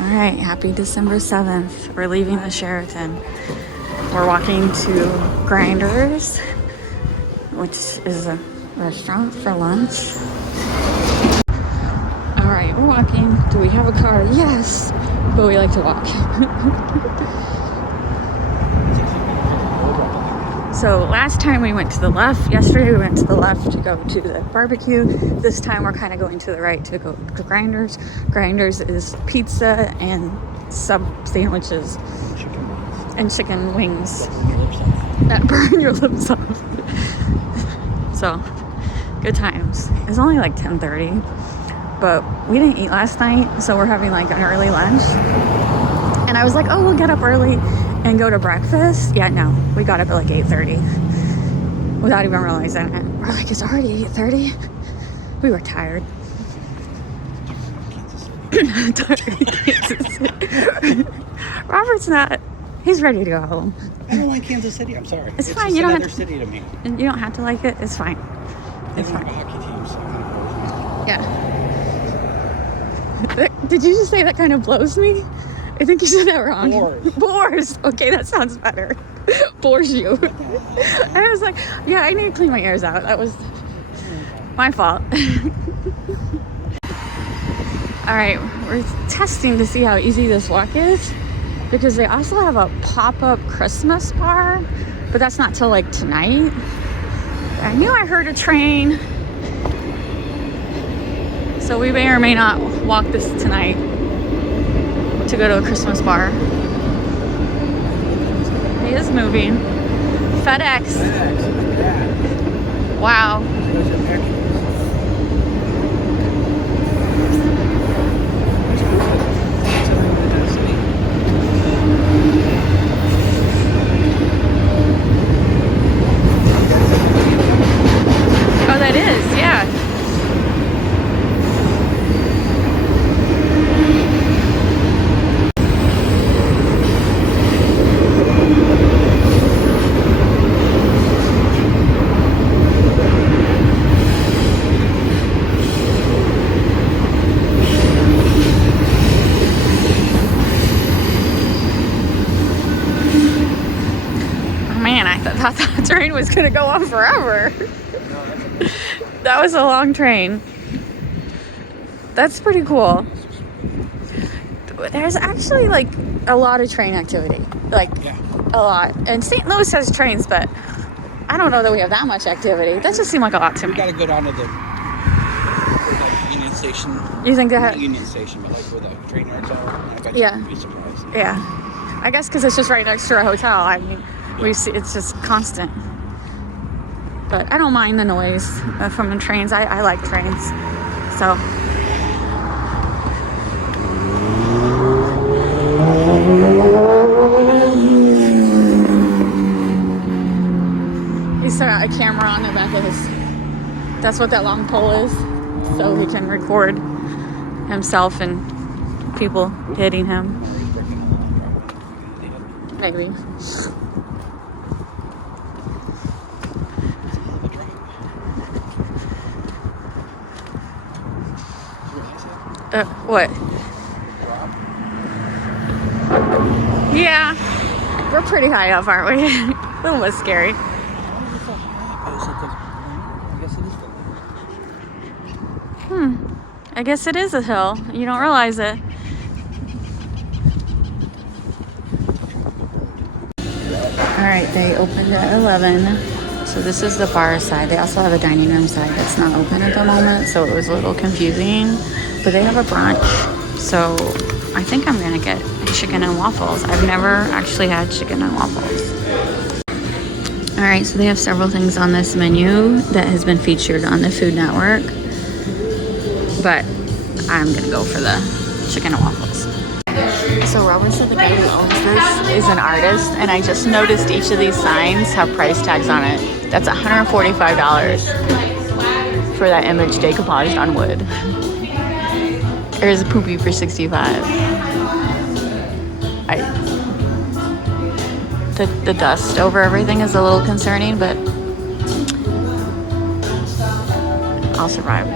All right, happy December 7th. We're leaving the Sheraton. We're walking to Grinders, which is a restaurant for lunch. All right, we're walking. Do we have a car? Yes, but we like to walk. So last time we went to the left. Yesterday we went to the left to go to the barbecue. This time we're kind of going to the right to go to Grinders. Grinders is pizza and sub sandwiches and chicken wings that burn your lips off. So good times. It's only like 10:30, but we didn't eat last night, so we're having like an early lunch. And I was like, oh, we'll get up early and go to breakfast. Yeah, no, we got up at like 8:30 without even realizing it. We're like, it's already 8:30. We were tired. Robert's not. He's ready to go home. I don't like Kansas City. I'm sorry. It's fine. Just you don't another have to, city to me. and you don't have to like it. It's fine. It's They don't fine. have a hockey team, so it kind of blows me. Yeah. Did you just say that kind of blows me? I think you said that wrong. Bores. Bores. Okay, that sounds better. Bores you. And I was like, yeah, I need to clean my ears out. That was my fault. All right, we're testing to see how easy this walk is, because they also have a pop-up Christmas bar, but that's not till like tonight. I knew I heard a train, so we may or may not walk this tonight to go to a Christmas bar. He is moving. FedEx. Wow. Oh, that is, yeah. Man, I thought that train was gonna go on forever. That was a long train. That's pretty cool. There's actually like a lot of train activity, like a lot. And St. Louis has trains, but I don't know that we have that much activity. That just seemed like a lot to me. We gotta go down to the Union Station. You think that? Not Union Station, but like where the train yards are. I bet Yeah. you'd be surprised. Yeah, I guess because it's just right next to a hotel. I mean, we see it's just constant. But I don't mind the noise from the trains. I like trains, so. He's got a camera on the back of his. That's what that long pole is, so he can record himself and people hitting him. Maybe. What? Yeah, we're pretty high up, aren't we? A little bit scary. I guess it is. I guess it is a hill. You don't realize it. All right, they opened at 11. So this is the bar side. They also have a dining room side that's not open at the moment, so it was a little confusing. But they have a brunch, so I think I'm gonna get chicken and waffles. I've never actually had chicken and waffles. All right, so they have several things on this menu that has been featured on the Food Network, but I'm gonna go for the chicken and waffles. So Robert said the guy who owns this is an artist, and I just noticed each of these signs have price tags on it. That's $145 for that image decoupaged on wood. There's a poopy for $65. The dust over everything is a little concerning, but I'll survive.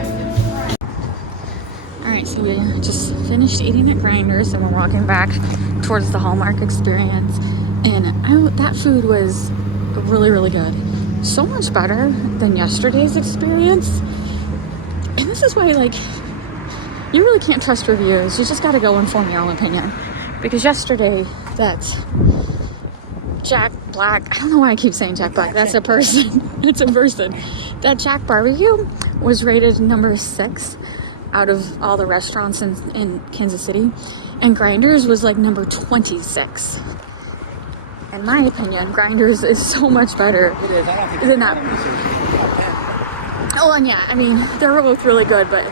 All right, right, so we just finished eating at Grinders and we're walking back towards the Hallmark experience. And that food was really, really good. So much better than yesterday's experience. And this is why, like, you really can't trust reviews. You just got to go and form your own opinion. Because yesterday, that's Jack Black. I don't know why I keep saying Jack Black. That's a person. It's a person. That Jack Barbecue was rated number 6 out of all the restaurants in Kansas City. And Grinders was like number 26. In my opinion, Grinders is so much better than that. Oh, and yeah, I mean, they were both really good, but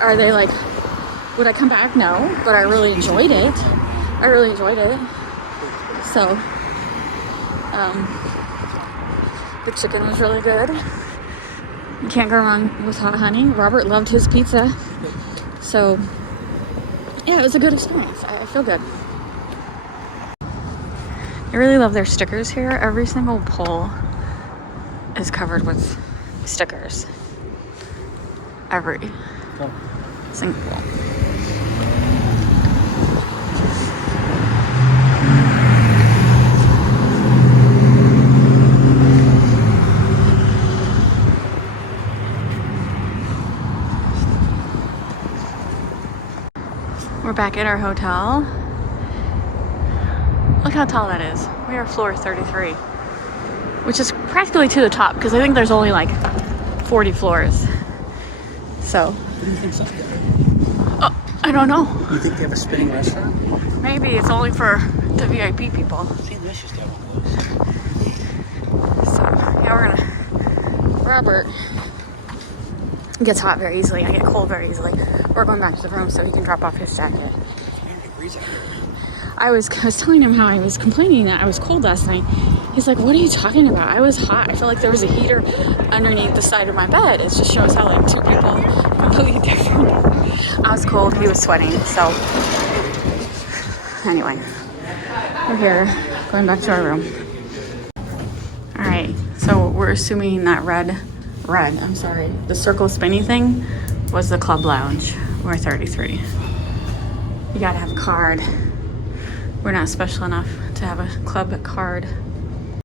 are they like, would I come back? No, but I really enjoyed it. So, the chicken was really good. You can't go wrong with hot honey. Robert loved his pizza. So, yeah, it was a good experience. I feel good. I really love their stickers here. Every single pole is covered with stickers. Every single pole. We're back at our hotel. Look how tall that is. We are floor 33, which is practically to the top because I think there's only like 40 floors. So. What do you think's up there? Oh, I don't know. You think they have a spinning restaurant? Maybe it's only for the VIP people. St. Lucia's got one of So, yeah, we're gonna. Robert gets hot very easily. I get cold very easily. We're going back to the room so he can drop off his jacket. I was telling him how I was complaining that I was cold last night. He's like, what are you talking about? I was hot. I feel like there was a heater underneath the side of my bed. It just shows how like two people completely different. I was cold. He was sweating. So anyway, we're here going back to our room. All right. So we're assuming that the circle spinny thing was the club lounge. We're 33. You gotta have a card. We're not special enough to have a club card.